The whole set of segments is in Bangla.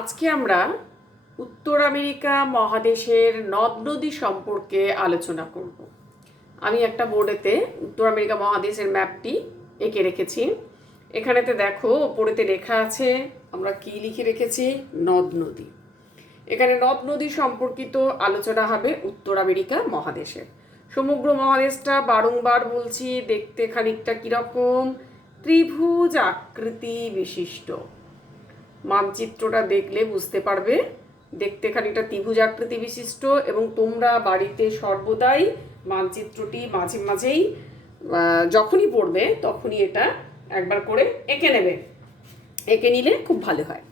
আজকে আমরা উত্তর আমেরিকা মহাদেশের নদ নদী সম্পর্কে আলোচনা করব। আমি একটা বোর্ডেতে উত্তর আমেরিকা মহাদেশের ম্যাপটি এঁকে রেখেছি। এখানেতে দেখো ওপরেতে লেখা আছে, আমরা কি লিখে রেখেছি, নদ নদী। এখানে নদ নদী সম্পর্কিত আলোচনা হবে উত্তর আমেরিকা মহাদেশের। সমগ্র মহাদেশটা বারংবার বলছি দেখতে খানিকটা কিরকম, ত্রিভুজ আকৃতি বিশিষ্ট। মানচিত্রটা দেখলে বুঝতে পারবে দেখতে খানিকটা ত্রিভুজ আকৃতি বিশিষ্ট, এবং তোমরা বাড়িতে সর্বদাই মানচিত্রটি মাঝে মাঝেই যখনই পড়বে তখনই এটা একবার করে এঁকে নেবে, এঁকে নিলে খুব ভালো হয়।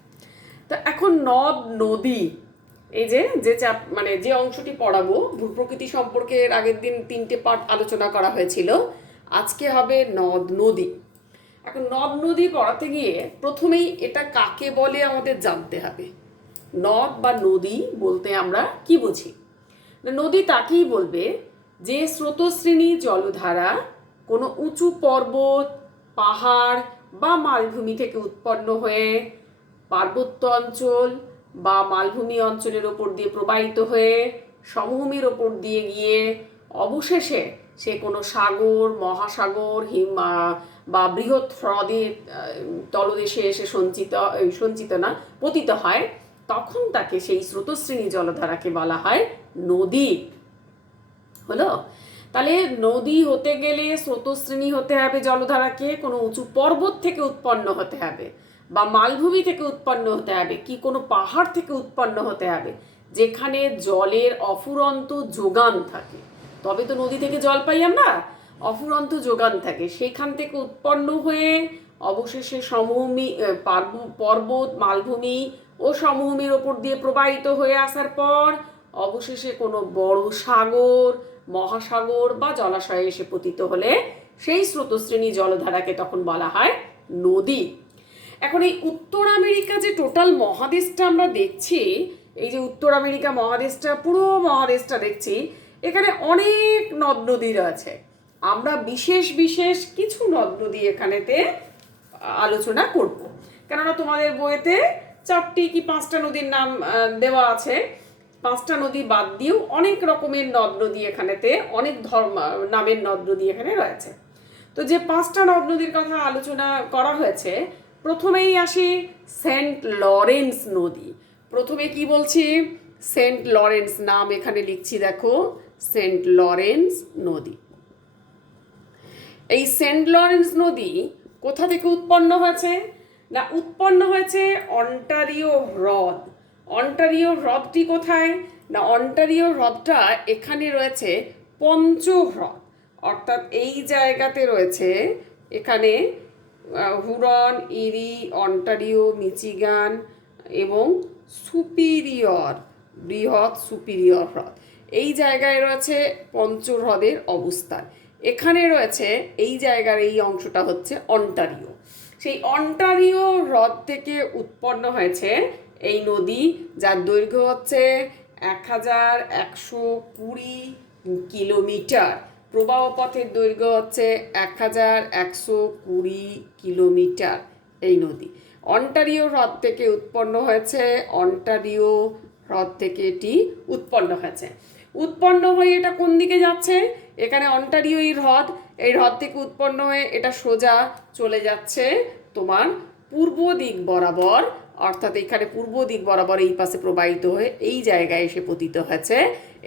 তো এখন নদ নদী, এই যে যে যে অংশটি পড়াবো, ভূপ্রকৃতি সম্পর্কে এর আগের দিন 3টে পার্ট আলোচনা করা হয়েছিল, আজকে হবে নদ নদী। এখন নদ নদী পড়াতে গিয়ে প্রথমেই এটা কাকে বলে আমাদের জানতে হবে। নদ বা নদী বলতে আমরা কি বুঝি? নদী তাকেই বলবে যে স্রোতশ্রেণী জলধারা কোনো উঁচু পর্বত, পাহাড় বা মালভূমি থেকে উৎপন্ন হয়ে পার্বত্য অঞ্চল বা মালভূমি অঞ্চলের ওপর দিয়ে প্রবাহিত হয়ে সমভূমির ওপর দিয়ে গিয়ে অবশেষে সে কোনো সাগর, মহাসাগর, বা বৃহৎ হ্রদের তলদেশে এসে পতিত হয়, তখন তাকে সেই স্রোতশ্রেণী জলধারাকে বলা হয় নদী। হলো? তাহলে নদী হতে গেলে স্রোতশ্রেণী হতে হবে জলধারাকে, কোনো উঁচু পর্বত থেকে উৎপন্ন হতে হবে, বা মালভূমি থেকে উৎপন্ন হতে হবে, কি কোনো পাহাড় থেকে উৎপন্ন হতে হবে, যেখানে জলের অফুরন্ত যোগান থাকে। তবে তো নদী থেকে জল পাই আমরা, অফুরন্ত যোগান থাকে, সেখান থেকে উৎপন্ন হয়ে অবশেষে সমভূমি, পর্বত, মালভূমি ও সমভূমির ওপর দিয়ে প্রবাহিত হয়ে আসার পর অবশেষে কোনো বড় সাগর, মহাসাগর বা জলাশয়ে এসে পতিত হলে সেই স্রোতশ্রেণী জলধারাকে তখন বলা হয় নদী। এখন এই উত্তর আমেরিকা যে টোটাল মহাদেশটা আমরা দেখছি, এই যে উত্তর আমেরিকা মহাদেশটা, পুরো মহাদেশটা দেখছি, এখানে অনেক নদ নদী রয়েছে। আমরা বিশেষ বিশেষ কিছু নদ নদী এখানেতে আলোচনা করব, কেননা তোমাদের বইতে 4টি কি 5টা নদীর নাম দেওয়া আছে। 5টা নদী বাদ দিয়েও অনেক রকমের নদ নদী এখানেতে, অনেক নামের নদ নদী এখানে রয়েছে। তো যে 5টা নদ নদীর কথা আলোচনা করা হয়েছে, প্রথমেই আসি সেন্ট লরেন্স নদী। প্রথমে কি বলছি, সেন্ট লরেন্স, নাম এখানে লিখছি দেখো, সেন্ট লরেন্স নদী। এই সেন্ট লরেন্স নদী কোথা থেকে উৎপন্ন হয়েছে? না, উৎপন্ন হয়েছে অন্টারিও হ্রদ। অন্টারিও হ্রদটি কোথায়? না, অন্টারিও হ্রদটা এখানে রয়েছে পঞ্চহ্রদ, অর্থাৎ এই জায়গাতে রয়েছে, এখানে হুরন, ইরি, অন্টারিও, মিচিগান এবং সুপিরিয়র, বৃহৎ সুপিরিয়র হ্রদ, এই জায়গায় রয়েছে পঞ্চহ্রদের অবস্থান। এখানে রয়েছে এই জায়গার এই অংশটা হচ্ছে অন্টারিও। সেই অন্টারিও হ্রদ থেকে উৎপন্ন হয়েছে এই নদী, যার দৈর্ঘ্য হচ্ছে 1120 কিলোমিটার। প্রবাহ পথের দৈর্ঘ্য হচ্ছে 1120 কিলোমিটার এই নদী। অন্টারিও হ্রদ থেকে উৎপন্ন হয়েছে, অন্টারিও হ্রদ থেকে এটি উৎপন্ন হয়েছে। উৎপন্ন হয়ে এটা কোন দিকে যাচ্ছে? এখানে অন্টারিও এই হ্রদ থেকে উৎপন্ন হয়ে এটা সোজা চলে যাচ্ছে তোমার পূর্ব দিক বরাবর, অর্থাৎ এখানে পূর্ব দিক বরাবর এই পাশে প্রবাহিত হয়ে এই জায়গায় এসে পতিত হয়েছে।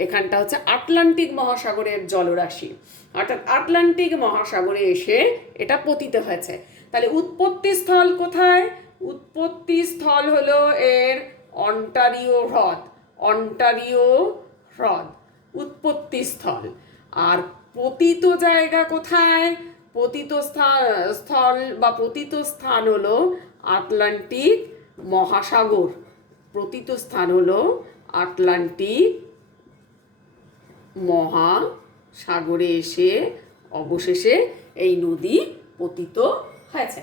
এখানটা হচ্ছে আটলান্টিক মহাসাগরের জলরাশি, অর্থাৎ আটলান্টিক মহাসাগরে এসে এটা পতিত হয়েছে। তাহলে উৎপত্তি স্থল কোথায়? উৎপত্তি স্থল হলো এর অন্টারিও হ্রদ। অন্টারিও হ্রদ উৎপত্তি স্থল। আর পতিত জায়গা কোথায়? পতিত স্থল বা পতিত স্থান হলো আটলান্টিক মহাসাগর। পতিত স্থান হলো আটলান্টিক মহাসাগরে এসে অবশেষে এই নদী পতিত হয়েছে।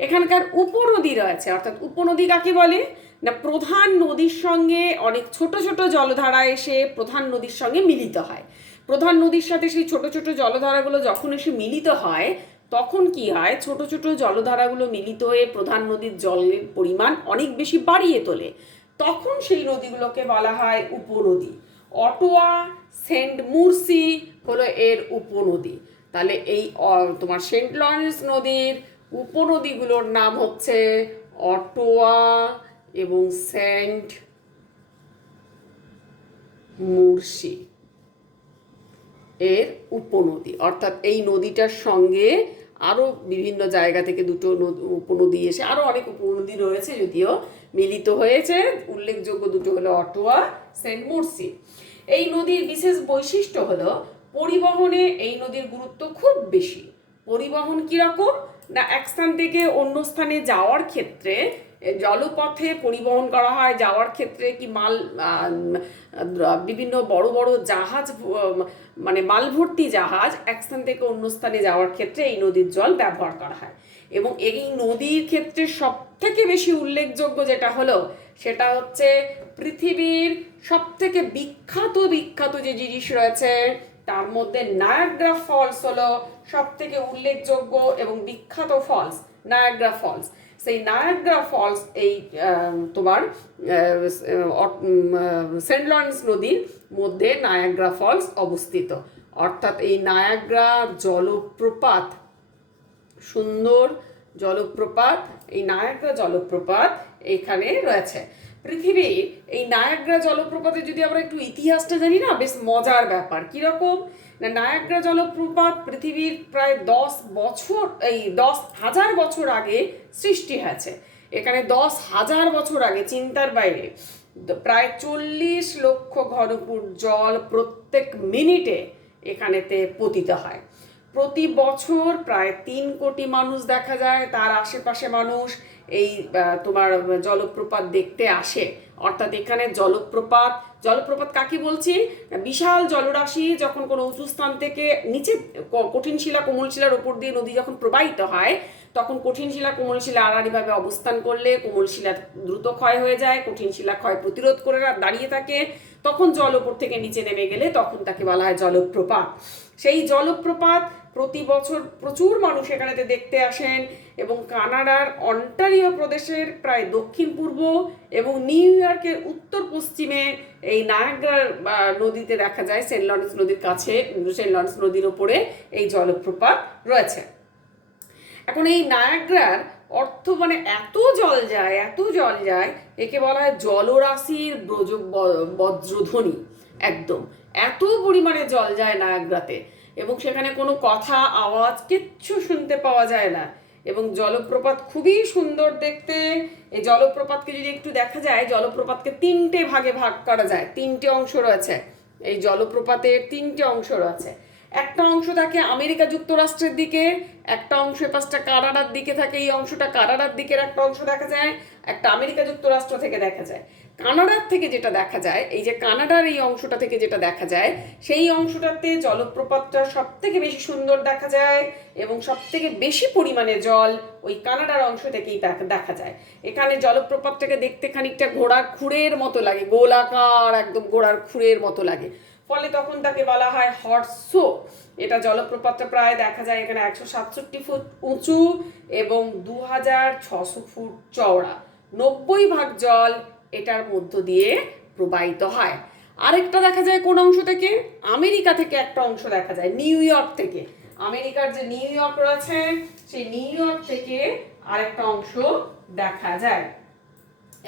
এখানকার উপনদী রয়েছে, অর্থাৎ উপনদী কাকে বলে? না, প্রধান নদীর সঙ্গে অনেক ছোট ছোট জলধারা এসে প্রধান নদীর সঙ্গে মিলিত হয়। প্রধান নদীর সাথে সেই ছোট ছোট জলধারাগুলো যখন এসে মিলিত হয়, তখন কি হয়, ছোট ছোট জলধারাগুলো মিলিত হয়ে প্রধান নদীর জলের পরিমাণ অনেক বেশি বাড়িয়ে তোলে। তখন সেই নদীগুলোকে বলা হয় উপনদী। অটোয়া, সেন্ট মুরসি হলো এর উপনদী। তাহলে এই তোমার সেন্ট লরেন্স নদীর উপনদীগুলোর নাম হচ্ছে অটোয়া এবং সেন্ট মুরসি এর উপনদী। অর্থাৎ এই নদীটার সঙ্গে আরও বিভিন্ন জায়গা থেকে দুটো উপনদী এসে, আরও অনেক উপনদী রয়েছে যদিও, মিলিত হয়েছে। উল্লেখযোগ্য দুটো হলো অটোয়া, সেন্ট মুরসি। এই নদীর বিশেষ বৈশিষ্ট্য হলো পরিবহনে এই নদীর গুরুত্ব খুব বেশি। পরিবহন কীরকম না, এক স্থান থেকে অন্য স্থানে যাওয়ার ক্ষেত্রে জলপথে পরিবহন করা হয়। যাওয়ার ক্ষেত্রে কি মাল, বিভিন্ন বড় বড় জাহাজ, মানে মালভর্তি জাহাজ এক স্থান থেকে অন্য স্থানে যাওয়ার ক্ষেত্রে এই নদীর জল ব্যবহার করা হয়। এবং এই নদীর ক্ষেত্রে সব থেকে বেশি উল্লেখযোগ্য যেটা হলো সেটা হচ্ছে পৃথিবীর সব থেকে বিখ্যাত যে জিনিস রয়েছে তার মধ্যে নায়াগ্রা ফলস হলো সব থেকে উল্লেখযোগ্য এবং বিখ্যাত ফলস, নায়াগ্রা ফলস। সেই নায়াগ্রা ফলস এই তোমার সেন্ট লরেন্স নদীর মধ্যে নায়াগ্রা ফলস অবস্থিত। অর্থাৎ এই নায়াগ্রা জলপ্রপাত, সুন্দর জলপ্রপাত, এই নায়াগ্রা জলপ্রপাত এখানে রয়েছে। পৃথিবীর এই নায়াগ্রা জলপ্রপাতে যদি আমরা একটু ইতিহাসটা জানি না, বেশ মজার ব্যাপার। কীরকম না, নায়াগ্রা জলপ্রপাত পৃথিবীর প্রায় 10,000 বছর আগে সৃষ্টি হয়েছে। এখানে 10,000 বছর আগে, চিন্তার বাইরে, প্রায় 40 লক্ষ ঘনফুট জল প্রত্যেক মিনিটে এখানেতে পতিত হয়। প্রতি বছর প্রায় 3 কোটি মানুষ দেখা যায়, তার আশেপাশে মানুষ এই তোমার জলপ্রপাত দেখতে আসে। অর্থাৎ এখানে জলপ্রপাত কাকে বলছি, বিশাল জলরাশি যখন কোনো উঁচু স্থান থেকে নিচে কঠিন শিলা কোমল শিলার ওপর দিয়ে নদী যখন প্রবাহিত হয়, তখন কঠিন শিলা কোমল শিলা আড়াআড়িভাবে অবস্থান করলে কোমল শিলা দ্রুত ক্ষয় হয়ে যায়, কঠিন শিলা ক্ষয় প্রতিরোধ করে দাঁড়িয়ে থাকে। তখন জল ওপর থেকে নিচে নেমে গেলে তখন তাকে বলা হয় জলপ্রপাত। সেই জলপ্রপাত প্রতি বছর প্রচুর মানুষ এখানেতে দেখতে আসেন। এবং কানাডার অন্টারিও প্রদেশের প্রায় দক্ষিণ পূর্ব এবং নিউ ইয়র্কের উত্তর পশ্চিমে এই নায়াগ্রা নদীতে দেখা যায়, সেন্ট লরেন্স নদীর কাছে, সেন্ট লরেন্স নদীর ওপরে এই জলপ্রপাত রয়েছে। এখন এই নায়াগ্রার অর্থ মানে এত জল যায়, একে বলা হয় জলরাশির বজ্রধ্বনি। একদম এত পরিমাণে জল যায় নায়াগ্রাতে, এবং সেখানে কোনো কথা, আওয়াজ কিচ্ছু শুনতে পাওয়া যায় না। এবং জলপ্রপাত খুবই সুন্দর দেখতে। এই জলপ্রপাতকে যদি একটু দেখা যায়, জলপ্রপাতকে 3টে ভাগে ভাগ করা যায়। 3টে অংশ রয়েছে এই জলপ্রপাতের, 3টে অংশ রয়েছে। একটা অংশ থাকে আমেরিকা যুক্তরাষ্ট্রের দিকে, একটা অংশ পাশটা কানাডার দিকে থাকে। এই অংশটা কানাডার দিকের একটা অংশ দেখা যায়, একটা আমেরিকা যুক্তরাষ্ট্র থেকে দেখা যায়। কানাডার থেকে যেটা দেখা যায়, এই যে কানাডার এই অংশটা থেকে যেটা দেখা যায়, সেই অংশটাতে জলপ্রপাতটা সব থেকে বেশি সুন্দর দেখা যায় এবং সব থেকে বেশি পরিমাণে জল ওই কানাডার অংশ থেকেই দেখা যায়। এখানে জলপ্রপাতটাকে দেখতে খানিকটা ঘোড়ার খুরের মতো লাগে, গোলাকার, একদম ঘোড়ার খুরের মতো লাগে। ফলে তখন তাকে বলা হয় হর্স শো। এটা জলপ্রপাতটা প্রায় দেখা যায় এখানে 167 ফুট উঁচু এবং 2600 ফুট চওড়া। 90% জল এটার মধ্য দিয়ে প্রবাহিত হয়। আরেকটা দেখা যায় কোন অংশ থেকে, আমেরিকা থেকে একটা অংশ দেখা যায়, নিউ ইয়র্ক থেকে। আমেরিকার যে নিউ ইয়র্ক রয়েছে, সেই নিউ ইয়র্ক থেকে আরেকটা অংশ দেখা যায়।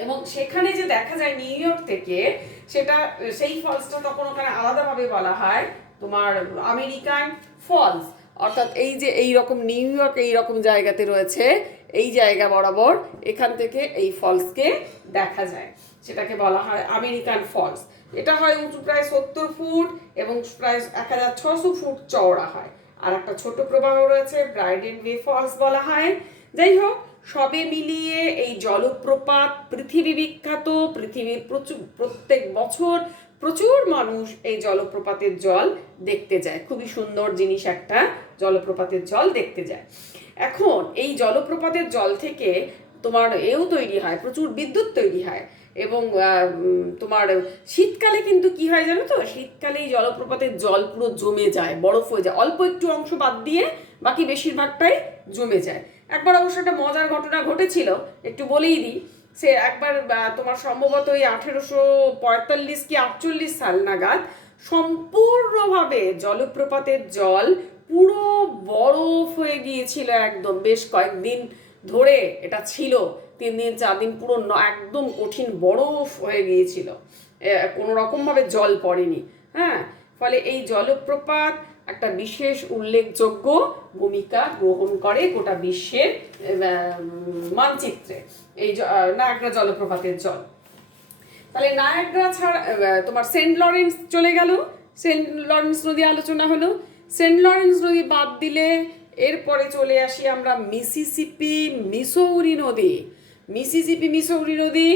এবং সেখানে যে দেখা যায় নিউ ইয়র্ক থেকে, সেটা সেই ফলসটা তখন ওখানে আলাদাভাবে বলা হয় তোমার আমেরিকান ফলস। অর্থাৎ এই যে এই রকম নিউ ইয়র্ক এই রকম জায়গাতে রয়েছে, এই জায়গা বরাবর এখান থেকে এই ফলসকে দেখা যায়, সেটাকে বলা হয় আমেরিকান ফলস। এটা হয় উঁচু প্রায় 70 ফুট এবং প্রায় 1600 ফুট চওড়া হয়। আর একটা ছোট প্রবাহ রয়েছে, ব্রাইডেন ওয়ে ফলস বলা হয়। যাই হোক, সবে মিলিয়ে এই জলপ্রপাত পৃথিবী বিখ্যাত। পৃথিবীর প্রত্যেক বছর প্রচুর মানুষ এই জলপ্রপাতের জল দেখতে যায়। খুবই সুন্দর জিনিস একটা, জলপ্রপাতের জল দেখতে যায়। এখন এই জলপ্রপাতের জল থেকে তোমার এও তৈরি হয়, প্রচুর বিদ্যুৎ তৈরি হয়। এবং তোমার শীতকালে কিন্তু কি হয় জানো তো, শীতকালে এই জলপ্রপাতের জল পুরো জমে যায়, বরফ হয়ে যায়, অল্প একটু অংশ বাদ দিয়ে বাকি বেশিরভাগটাই জমে যায়। একবার অবশ্য একটা মজার ঘটনা ঘটেছিল, একটু বলেই দিই। সে একবার তোমার সম্ভবত ওই 1845 কি 48 সাল নাগাদ সম্পূর্ণভাবে জলপ্রপাতের জল পুরো বরফ হয়ে গিয়েছিল একদম। বেশ কয়েকদিন ধরে এটা ছিল, 3 দিন 4 দিন পুরো একদম কঠিন বরফ হয়ে গিয়েছিল, কোনো রকমভাবে জল পড়েনি। হ্যাঁ, ফলে এই জলপ্রপাত একটা বিশেষ উল্লেখযোগ্য ভূমিকা গ্রহণ করে গোটা বিশ্বের মানচিত্রে, এই নায়াগ্রা জলপ্রপাতের জল। তাহলে নায়াগ্রা ছাড়া তোমার সেন্ট লরেন্স চলে গেল, সেন্ট লরেন্স নদী আলোচনা হলো। সেন্ট লরেন্স নদী বাদ দিলে এরপরে চলে আসি আমরা মিসিসিপি মিসৌরি নদী। মিসিসিপি মিসৌরি নদী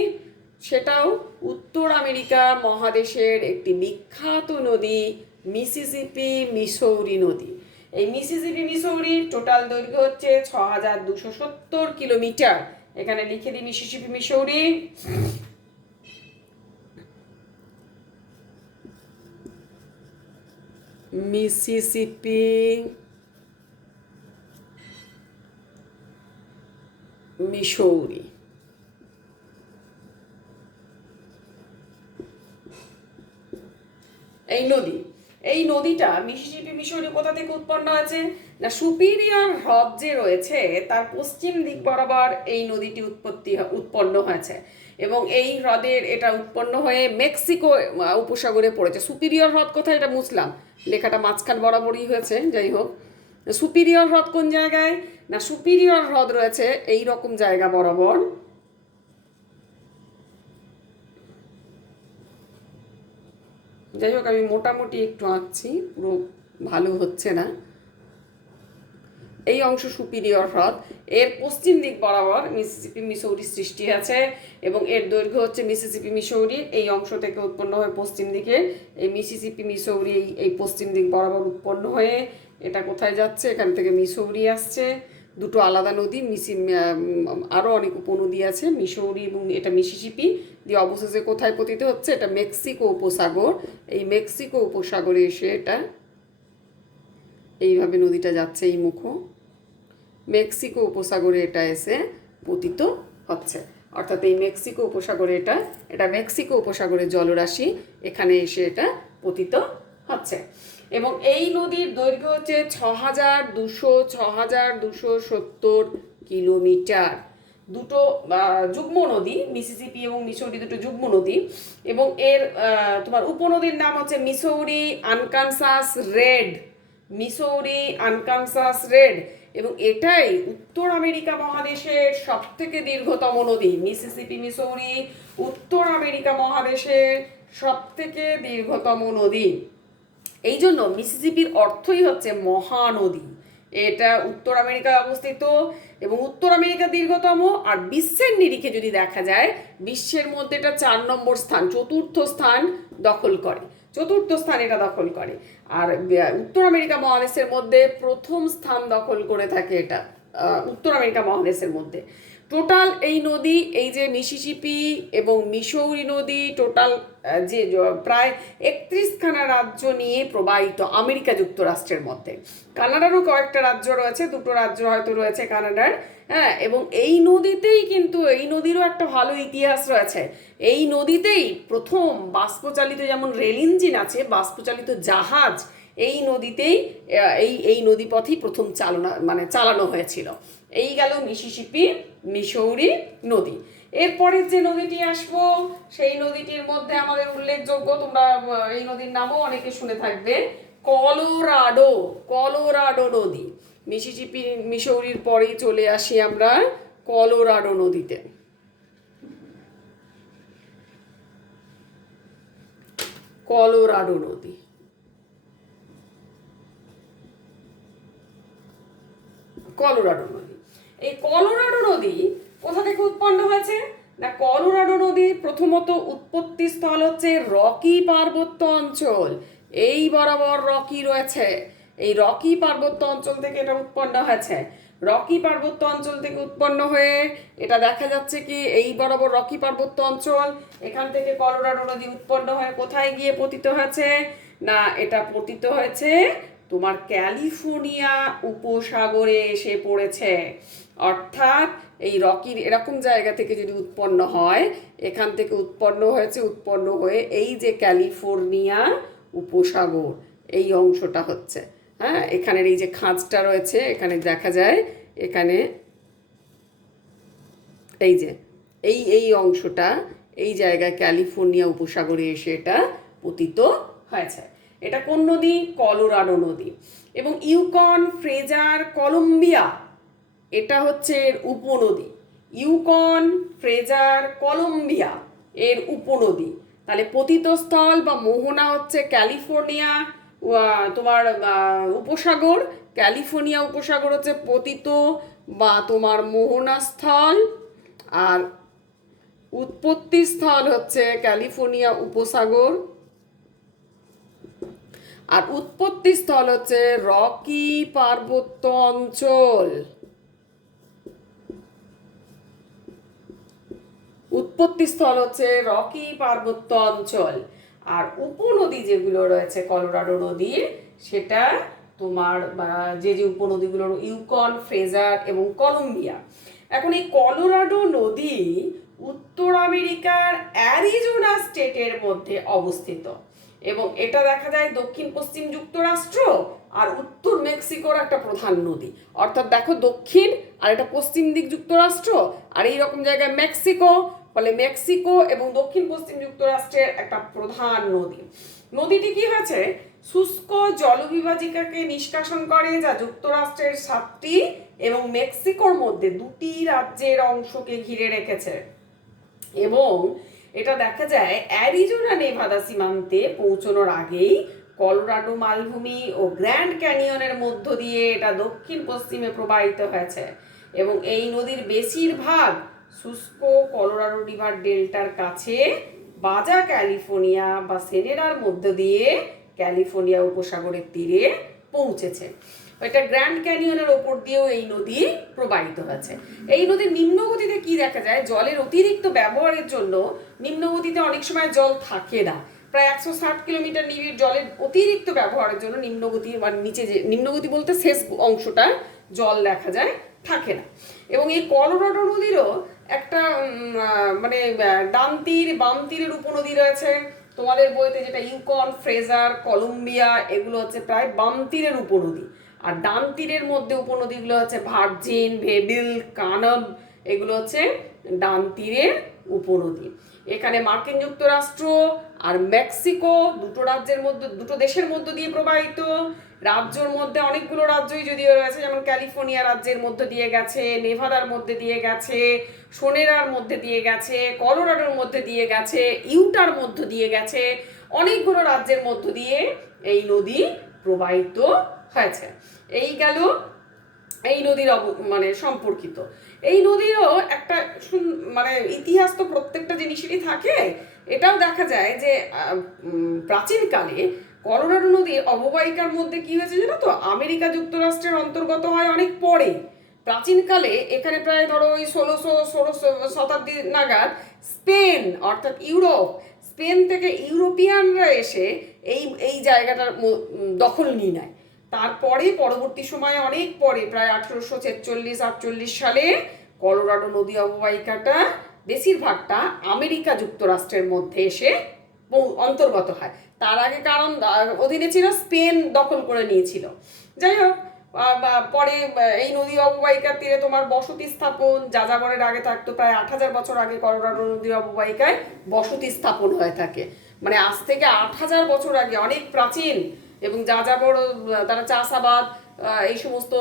সেটাও উত্তর আমেরিকা মহাদেশের একটি বিখ্যাত নদী, মিসিসিপি মিসৌরি নদী। এই মিসিসিপি মিসৌরি টোটাল দৈর্ঘ্য হচ্ছে 6270 কিলোমিটার। এখানে লিখে দিই মিসিসিপি মিসৌরি। Mississippi Missouri. এই নদীটা মিসিসিপি মিসৌরি কোথা থেকে উৎপন্ন হয়েছে না, সুপিরিয়র হ্রদ যে রয়েছে তার পশ্চিম দিক বরাবর এই নদীটি উৎপন্ন হয়েছে, এবং এই হ্রদের এটা উৎপন্ন হয়ে মেক্সিকো উপসাগরে পড়েছে। সুপিরিয়র হ্রদ কোথায় এটা মুছলাম, লেখাটা মাঝখান বরাবরই হয়েছে, যাই হোক। সুপিরিয়র হ্রদ কোন জায়গায় না, সুপিরিয়র হ্রদ রয়েছে এই রকম জায়গা বরাবর। যাই হোক, আমি মোটামুটি একটু আঁকছি, পুরো ভালো হচ্ছে না। এই অংশ সুপিরিয়র হ্রদ, এর পশ্চিম দিক বরাবর মিসিসিপি মিসৌরি সৃষ্টি আছে, এবং এর দৈর্ঘ্য হচ্ছে মিসিসিপি মিসৌরি এই অংশ থেকে উৎপন্ন হয়ে পশ্চিম দিকে এই মিসিসিপি মিসৌরি এই পশ্চিম দিক বরাবর উৎপন্ন হয়ে এটা কোথায় যাচ্ছে, এখান থেকে মিসৌরি আসছে। দুটো আলাদা নদী, আরও অনেক উপনদী আছে, মিসৌরি এবং এটা মিসিসিপি দিয়ে অবশেষে কোথায় পতিত হচ্ছে, এটা মেক্সিকো উপসাগর। এই মেক্সিকো উপসাগরে এসে এটা এইভাবে নদীটা যাচ্ছে, এই মুখ মেক্সিকো উপসাগরে এটা এসে পতিত হচ্ছে। অর্থাৎ এই মেক্সিকো উপসাগরে এটা মেক্সিকো উপসাগরের জলরাশি এখানে এসে এটা পতিত হচ্ছে। এবং এই নদীর দৈর্ঘ্য হচ্ছে 6270 কিলোমিটার। দুটো যুগ্ম নদী, মিসিসিপি এবং মিসৌরি দুটো যুগ্ম নদী, এবং এর তোমার উপনদীর নাম হচ্ছে মিসৌরি আনকানসাস রেড। মিসৌরি আনকানসাস রেড, এবং এটাই উত্তর আমেরিকা মহাদেশের সবথেকে দীর্ঘতম নদী। মিসিসিপি মিসৌরি উত্তর আমেরিকা মহাদেশের সবথেকে দীর্ঘতম নদী। এই জন্য মিসিসিপির অর্থই হচ্ছে মহানদী। এটা উত্তর আমেরিকায় অবস্থিত এবং উত্তর আমেরিকা দীর্ঘতম। আর বিশ্বের নিরিখে যদি দেখা যায়, বিশ্বের মধ্যে এটা 4 নম্বর স্থান, চতুর্থ স্থান দখল করে, চতুর্থ স্থান এটা দখল করে। আর উত্তর আমেরিকা মহাদেশের মধ্যে প্রথম স্থান দখল করে থাকে এটা উত্তর আমেরিকা মহাদেশের মধ্যে। টোটাল এই নদী, এই যে মিসিসিপি এবং মিসৌরি নদী টোটাল যে প্রায় 31খানা রাজ্য নিয়ে প্রবাহিত আমেরিকা যুক্তরাষ্ট্রের মধ্যে। কানাডারও কয়েকটা রাজ্য রয়েছে, 2টো রাজ্য হয়তো রয়েছে কানাডার। হ্যাঁ, এবং এই নদীতেই কিন্তু এই নদীরও একটা ভালো ইতিহাস রয়েছে। এই নদীতেই প্রথম বাষ্পচালিত, যেমন রেল ইঞ্জিন আছে, বাষ্পচালিত জাহাজ এই নদীতেই এই নদীপথেই প্রথম চালানো হয়েছিল। এই গেল মিসিসিপি মিসৌরি নদী। এরপরের যে নদীটি আসবো, সেই নদীটির মধ্যে আমাদের উল্লেখযোগ্য, তোমরা এই নদীর নামও অনেকে শুনে থাকবে, কলোরাডো নদী। মিসিসিপি মিসৌরির পরেই চলে আসি আমরা কলোরাডো নদীতে। কলোরাডো নদী, কলোরাডো নদী। এই কলোরাডো নদী কোথা থেকে উৎপন্ন হয়েছে না, কলোরাডো নদী প্রথমত উৎপত্তি স্থল হচ্ছে রকি পার্বত্য অঞ্চল। এই বরাবর রকি রয়েছে, এই রকি পার্বত্য অঞ্চল থেকে এটা উৎপন্ন হয়েছে। রকি পার্বত্য অঞ্চল থেকে উৎপন্ন হয়ে এটা দেখা যাচ্ছে কি এই বরাবর রকি পার্বত্য অঞ্চল, এখান থেকে কলোরাডো নদী উৎপন্ন হয়ে কোথায় গিয়ে পতিত হয়েছে, না এটা পতিত হয়েছে তোমার ক্যালিফোর্নিয়া উপসাগরে এসে পড়েছে। অর্থাৎ এই রকির এরকম জায়গা থেকে যদি উৎপন্ন হয়, এখান থেকে উৎপন্ন হয়ে এই যে ক্যালিফোর্নিয়া উপসাগর এই অংশটা হচ্ছে, হ্যাঁ এখানের এই যে খাঁজটা রয়েছে এখানে দেখা যায়, এখানে এই যে এই অংশটা এই জায়গায় ক্যালিফোর্নিয়া উপসাগরে এসে এটা পতিত হয়েছে। এটা কোন নদী? কলোরাডো নদী। এবং ইউকন, ফ্রেজার, কলম্বিয়া এটা হচ্ছে এর উপনদী। ইউকন, ফ্রেজার, কলম্বিয়া এর উপনদী। তাহলে পতিতস্থল বা মোহনা হচ্ছে ক্যালিফোর্নিয়া তোমার উপসাগর, ক্যালিফোর্নিয়া উপসাগর হচ্ছে পতিত বা তোমার মোহনা স্থল, আর উৎপত্তি স্থল হচ্ছে ক্যালিফোর্নিয়া উপসাগর, আর উৎপত্তি স্থল হচ্ছে রকি পার্বত্য অঞ্চল। উৎপত্তি স্থল হচ্ছে রকি পার্বত্য অঞ্চল। আর উপনদী যেগুলো রয়েছে কলোরাডো নদীর, সেটা তোমার যে যে উপনদীগুলো ইউকন, ফ্রেজার এবং কলম্বিয়া। এখন এই কলোরাডো নদী উত্তর আমেরিকার অ্যারিজোনা স্টেটের মধ্যে অবস্থিত এবং এটা দেখা যায় দক্ষিণ পশ্চিম যুক্তরাষ্ট্র আর উত্তর মেক্সিকোর একটা প্রধান নদী। অর্থাৎ দেখো দক্ষিণ আর এটা পশ্চিম দিক যুক্তরাষ্ট্র আর এইরকম জায়গায় মেক্সিকো, ফলে মেক্সিকো এবং দক্ষিণ পশ্চিম যুক্তরাষ্ট্রের একটা প্রধান নদী। নদীটি কি হয়েছে শুষ্ক জলবিভাজিকাকে নিষ্কাশন করে, যা যুক্তরাষ্ট্রের 7টি এবং মেক্সিকোর মধ্যে 2টি রাজ্যের অংশকে ঘিরে রেখেছে। এবং এটা দেখা যায় অ্যারিজোনা নেভাদা সীমান্তে পৌঁছানোর আগেই কলোরাডো মালভূমি ও গ্র্যান্ড ক্যানিয়নের মধ্য দিয়ে এটা দক্ষিণ পশ্চিমে প্রবাহিত হয়েছে। এবং এই নদীর বেশিরভাগ শুষ্ক কলোরাডো রিভার ডেল্টার কাছে বাজা ক্যালিফোর্নিয়া বা সেনেরার মধ্য দিয়ে ক্যালিফোর্নিয়া উপসাগরের তীরে পৌঁছেছে। এটা গ্র্যান্ড ক্যানিয়নের ওপর দিয়েও এই নদী প্রবাহিত হয়েছে। এই নদীর নিম্নগতিতে কি দেখা যায়, জলের অতিরিক্ত ব্যবহারের জন্য নিম্নগতিতে অনেক সময় জল থাকে না। প্রায় 160 কিলোমিটার নিবিড় জলের অতিরিক্ত ব্যবহারের জন্য নিম্নগতি মানে নিচে যে নিম্নগতি বলতে শেষ অংশটা জল দেখা যায় থাকে না। এবং এই কলোরাডো নদীরও একটা মানে ডান তীর বাম তীরের উপনদী রয়েছে। তোমাদের বইতে যেটা ইউকন, ফ্রেজার, কলম্বিয়া এগুলো হচ্ছে প্রায় বাম তীরের উপনদী, আর ডান তীরের মধ্যে উপনদীগুলো হচ্ছে ভার্জিন, ভেবিল, কানব, এগুলো হচ্ছে ডান তীরের উপনদী। এখানে মার্কিন যুক্তরাষ্ট্র আর মেক্সিকো দুটো দেশের মধ্য দিয়ে প্রবাহিত। রাজ্যর মধ্যে অনেকগুলো রাজ্যই যদিও রয়েছে, যেমন ক্যালিফোর্নিয়া রাজ্যের মধ্যে দিয়ে গেছে, নেভাদার মধ্যে দিয়ে গেছে, সোনেরার মধ্যে দিয়ে গেছে, কলোরাডোর মধ্যে দিয়ে গেছে, ইউটার মধ্য দিয়ে গেছে, অনেকগুলো রাজ্যের মধ্য দিয়ে এই নদী প্রবাহিত হয়েছে। এই গেল এই নদীর মানে সম্পর্কিত। এই নদীরও একটা মানে ইতিহাস তো প্রত্যেকটা জিনিসেরই থাকে। এটাও দেখা যায় যে প্রাচীনকালে কলোরাডো নদীর অববাহিকার মধ্যে কি হয়েছে জানো তো, আমেরিকা যুক্তরাষ্ট্রের অন্তর্গত হয় অনেক পরে। প্রাচীনকালে এখানে প্রায় ধরো ওই 1600 শতাব্দী নাগাদ স্পেন অর্থাৎ ইউরোপ, স্পেন থেকে ইউরোপিয়ানরা এসে এই জায়গাটার দখল নিয়ে নেয়। তারপরে পরবর্তী সময়ে অনেক পরে প্রায় 1846-48 সালে কলোরাডো নদী অববাহিকাটা বেশিরভাগটা আমেরিকা যুক্তরাষ্ট্রের মধ্যে এসে অন্তর্গত হয়। তার আগে কারণ অধীনে ছিল, স্পেন দখল করে নিয়েছিল। যাই হোক, পরে এই নদী অববাহিকার তীরে তোমার বসতি স্থাপন যাযাবরের আগে থাকতো। প্রায় 8000 বছর আগে কলোরাডো নদী অববাহিকায় বসতি স্থাপন হয়ে থাকে। মানে আজ থেকে 8000 বছর আগে, অনেক প্রাচীন। এবং যাযাবর তারা চাষাবাদ এই সমস্ত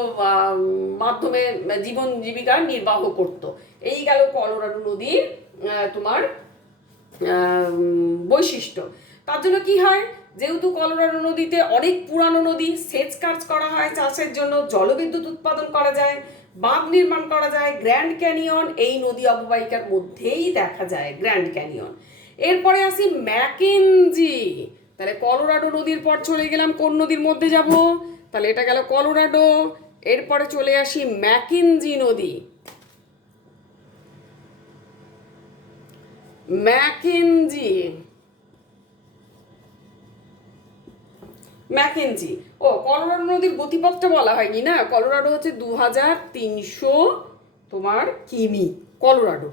মাধ্যমে জীবন জীবিকা নির্বাহ করত। এই গেল কলোরাডো নদীর তোমার বৈশিষ্ট্য। তার জন্য কি হয়, যেহেতু কলোরাডো নদীতে অনেক পুরানো নদী, সেচ কাজ করা হয় চাষের জন্য, জলবিদ্যুৎ উৎপাদন করা যায়, বাঁধ নির্মাণ করা যায়। গ্র্যান্ড ক্যানিয়ন এই নদী অববাহিকার মধ্যেই দেখা যায়, গ্র্যান্ড ক্যানিয়ন। এরপরে আসি ম্যাকেনজি। তাহলে কলোরাডো নদীর পর চলে গেলাম কোন নদীর মধ্যে যাব, তাহলে এটা গেল কলোরাডো, এরপরে চলে আসি ম্যাকেঞ্জি নদী। ম্যাকেঞ্জি ম্যাকেঞ্জি ও কলোরাডো নদীর গতিপথটা বলা হয়নি না। কলোরাডো হচ্ছে 2300 তোমার কিমি, কলোরাডো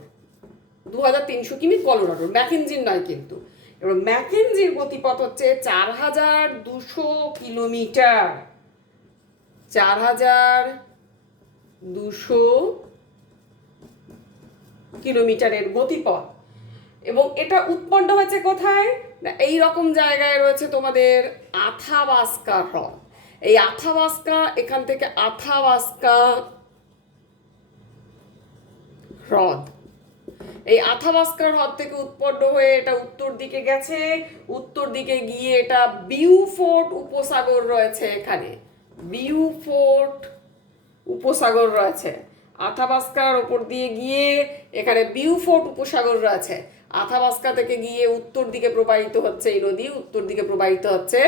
2300 কিমি কলোরাডোর, ম্যাকেঞ্জির নয় কিন্তু। এবার ম্যাকেঞ্জির গতিপথ হচ্ছে 4200 কিলোমিটার, 4200 কিলোমিটারের গতিপথ। এবং এটা উৎপন্ন হয়েছে কোথায় না, এই রকম জায়গায় রয়েছে তোমাদের আথাবাস্কা হ্রদ। এই আথাবাস্কা, এখান থেকে আথাবাস্কা হ্রদ, এই আথাবাস্কা হ্রদ থেকে উৎপন্ন হয়ে এটা উত্তর দিকে গেছে। উত্তর দিকে গিয়ে এটা বিউফোর্ট উপসাগর রয়েছে, এখানে বিউফোর্ট উপসাগর রয়েছে। আথাবাস্কার ওপর দিয়ে গিয়ে এখানে বিউফোর্ট উপসাগর রয়েছে। আথাবাস্কা থেকে গিয়ে উত্তর দিকে প্রবাহিত হচ্ছে এই নদী, উত্তর দিকে প্রবাহিত হচ্ছে,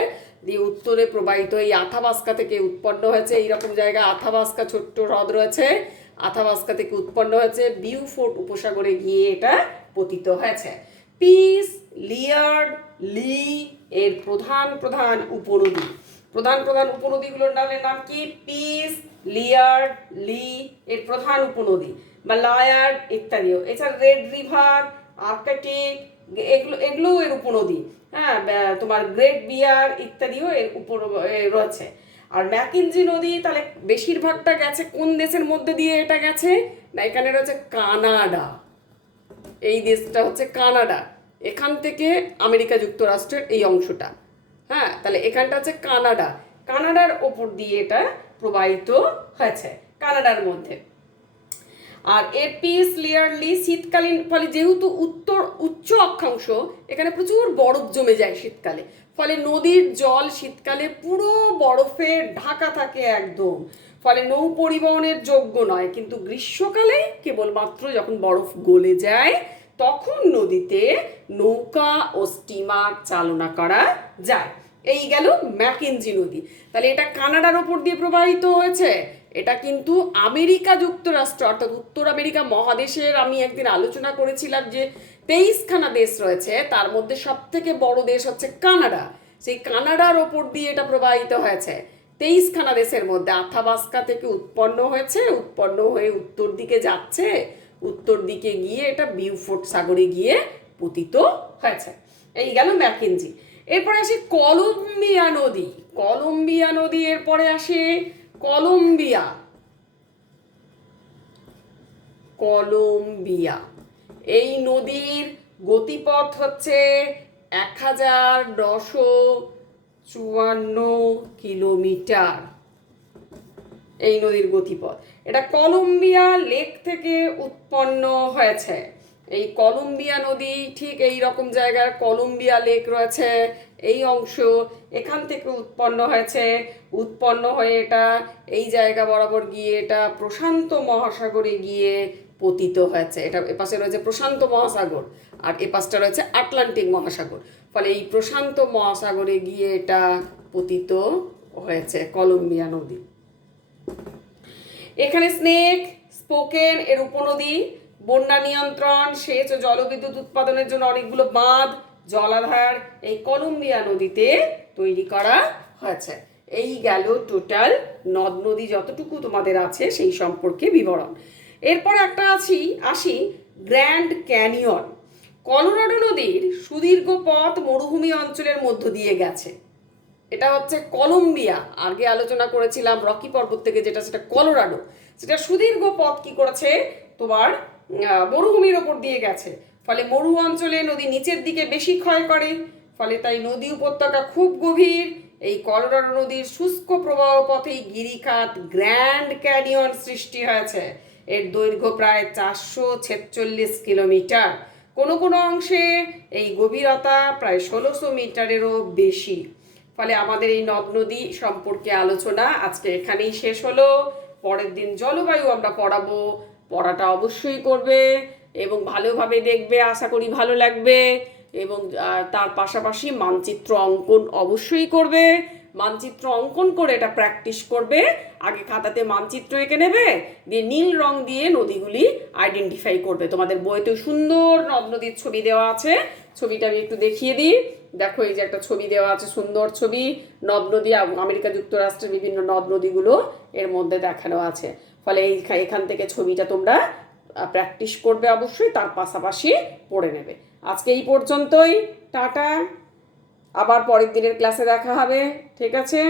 দিয়ে উত্তরে প্রবাহিত এই আথাবাস্কা থেকে উৎপন্ন হয়েছে এইরকম জায়গা। আথাবাস্কা ছোট্ট হ্রদ রয়েছে, আথাবাস্কা থেকে উৎপন্ন হয়েছে, বিউফোর্ট উপসাগরে গিয়ে এটা পতিত হয়েছে। পিস, লিয়ার্ড, লি এর প্রধান প্রধান উপনদী। প্রধান প্রধান উপনদীগুলোর নাম কি? পিস, লিয়ার্ড, লি এর প্রধান উপনদী, বা লায়ার্ড ইত্যাদিও। এছাড়া রেড রিভার, আর্কটিক, এগুলো এর উপনদী। হ্যাঁ, তোমার গ্রেট বিয়ার ইত্যাদিও এর উপর রয়েছে। আর ম্যাকেঞ্জি নদী তাহলে বেশিরভাগটা গেছে কোন দেশের মধ্যে দিয়ে? এটা গেছে না, এখানে রয়েছে কানাডা। এই দেশটা হচ্ছে কানাডা, এখান থেকে আমেরিকা যুক্তরাষ্ট্রের এই অংশটা। হ্যাঁ, তাহলে এখানটা হচ্ছে কানাডা, কানাডার ওপর দিয়ে এটা প্রবাহিত হয়েছে, কানাডার মধ্যে। আর এর পিস, লিয়ারলি শীতকালীন, ফলে যেহেতু উচ্চ অক্ষাংশ, এখানে প্রচুর বরফ জমে যায় শীতকালে, ফলে নদীর জল শীতকালে পুরো বরফে ঢাকা থাকে একদম, ফলে নৌ পরিবহনের যোগ্য নয়। কিন্তু গ্রীষ্মকালে কেবলমাত্র যখন বরফ গলে যায় তখন নদীতে নৌকা ও স্টিমার চালনা করা যায়। এই গেল ম্যাকেঞ্জি নদী। তাহলে এটা কানাডার ওপর দিয়ে প্রবাহিত হয়েছে। এটা কিন্তু আমেরিকা যুক্তরাষ্ট্র অর্থাৎ উত্তর আমেরিকা মহাদেশের, আমি একদিন আলোচনা করেছিলাম যে 23খানা দেশ রয়েছে, তার মধ্যে সব থেকে বড় দেশ হচ্ছে কানাডা। সেই কানাডার ওপর দিয়ে এটা প্রবাহিত হয়েছে 23খানা দেশের মধ্যে। আথাবাস্কা থেকে উৎপন্ন হয়েছে, উৎপন্ন হয়ে উত্তর দিকে যাচ্ছে, উত্তর দিকে গিয়ে এটা বিউফোর্ট সাগরে গিয়ে পতিত হয়েছে। এই গেল ম্যাকেঞ্জি। এরপরে আসে কলম্বিয়া নদী। কলম্বিয়া নদী এরপরে আসে কলম্বিয়া। কলম্বিয়া এই নদীর গতিপথ হচ্ছে 1954 কিলোমিটার। এই নদীর গতিপথ, এটা কলম্বিয়া লেক থেকে উৎপন্ন হয়েছে। এই কলম্বিয়া নদী ঠিক এই রকম জায়গায় কলম্বিয়া লেক রয়েছে, এই অংশ এখান থেকে উৎপন্ন হয়েছে। উৎপন্ন হয়ে এটা এই জায়গা বরাবর গিয়ে এটা প্রশান্ত মহাসাগরে গিয়ে পতিত হয়েছে। এটা এপাশে রয়েছে প্রশান্ত মহাসাগর আর এপাশটা রয়েছে আটলান্টিক মহাসাগর, ফলে এই প্রশান্ত মহাসাগরে গিয়ে এটা পতিত হয়েছে কলম্বিয়া নদী। এখানে স্নেক, স্পোকেন এর উপনদী, বন্যা নিয়ন্ত্রণ, সেচ ও জলবিদ্যুৎ উৎপাদনের জন্য অনেকগুলো বাঁধ, জলাধার এই কলম্বিয়া নদীতে তৈরি করা হয়েছে। এই গেল টোটাল নদ নদী যতটুকু তোমাদের আছে সেই সম্পর্কে বিবরণ। এরপর একটা আসি গ্র্যান্ড ক্যানিয়ন। কলোরাডো নদীর সুদীর্ঘ পথ মরুভূমি অঞ্চলের মধ্য দিয়ে গেছে। এটা হচ্ছে কলম্বিয়া, আগে আলোচনা করেছিলাম রকি পর্বত থেকে যেটা, সেটা কলোরাডো। সেটা সুদীর্ঘ পথ কি করেছে তোমার মরুভূমির ওপর দিয়ে গেছে, ফলে মরু অঞ্চলে নদী নিচের দিকে বেশি ক্ষয় করে, ফলে তাই নদী উপত্যকা খুব গভীর। এই কলোরাডো নদীর শুষ্ক প্রবাহ পথেই গিরিখাত গ্র্যান্ড ক্যানিয়ন সৃষ্টি হয়েছে। এর দৈর্ঘ্য প্রায় 446 কিলোমিটার। কোনো কোনো অংশে এই গভীরতা প্রায় 1600 মিটারেরও বেশি। ফলে আমাদের এই নদ নদী সম্পর্কে আলোচনা আজকে এখানেই শেষ হলো। পরের দিন জলবায়ু আমরা পড়াবো, পড়াটা অবশ্যই করবে এবং ভালোভাবে দেখবে, আশা করি ভালো লাগবে। এবং তার পাশাপাশি মানচিত্র অঙ্কন অবশ্যই করবে। মানচিত্র অঙ্কন করে এটা প্র্যাকটিস করবে। আগে খাতাতে মানচিত্র এঁকে নেবে, দিয়ে নীল রং দিয়ে নদীগুলি আইডেন্টিফাই করবে। তোমাদের বইতে সুন্দর নদ নদীর ছবি দেওয়া আছে, ছবিটা আমি একটু দেখিয়ে দিই। দেখো এই যে একটা ছবি দেওয়া আছে, সুন্দর ছবি, নদ নদী, আমেরিকা যুক্তরাষ্ট্রের বিভিন্ন নদ নদীগুলো এর মধ্যে দেখানো আছে। ফলে এখান থেকে ছবিটা তোমরা প্র্যাকটিস করবে অবশ্যই, তার পাশাপাশি পড়ে নেবে। আজকে এই পর্যন্তই, টাটা, আবার পরের দিনের ক্লাসে দেখা হবে, ঠিক আছে।